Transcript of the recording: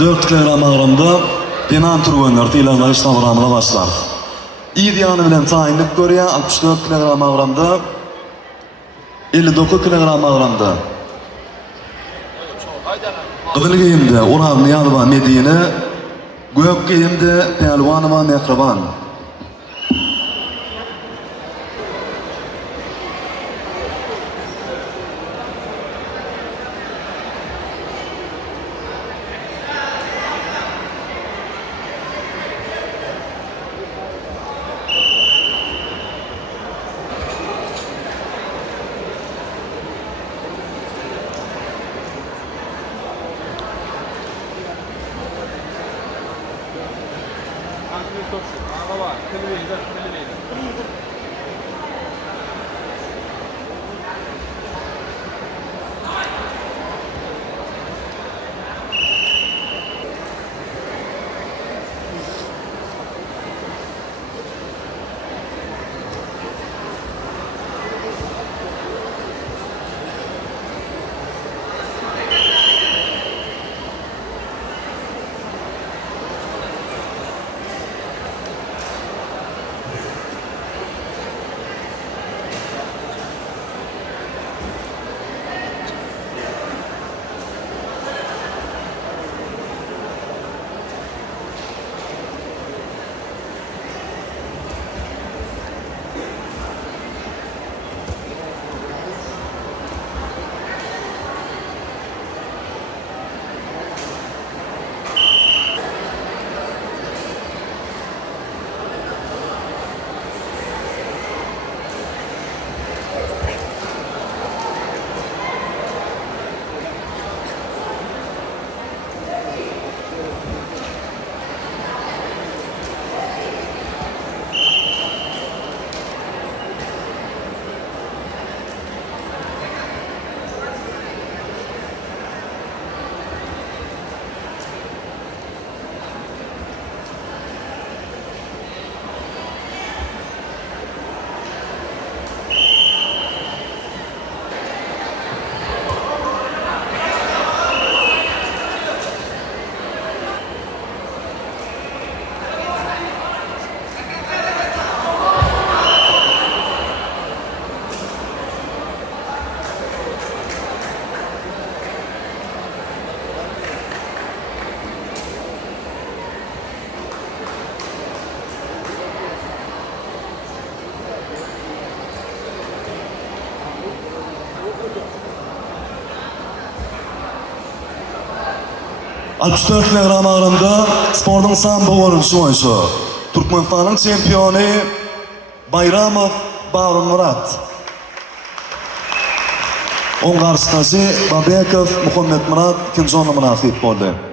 Dört kilogram ağırlığında Denan Turgönler ilerleyiş programına başlar. İdiyanı bilen tayinlik görüyor 64 kilogram ağırlığında 59 kilogram ağırlığında Kızıl giyimde Orhan Niyalova Medine, Gök giyimde Pelvanova Mehriban. Alpstör kilogram ağırlığında sportun sambo oyuncusu oyuncu. Turkmenistan'ın şampiyonu Bayramov Bavrun Murat. On karşısındası Babekov Muhammed Murat ikinci onunla münasip oldu.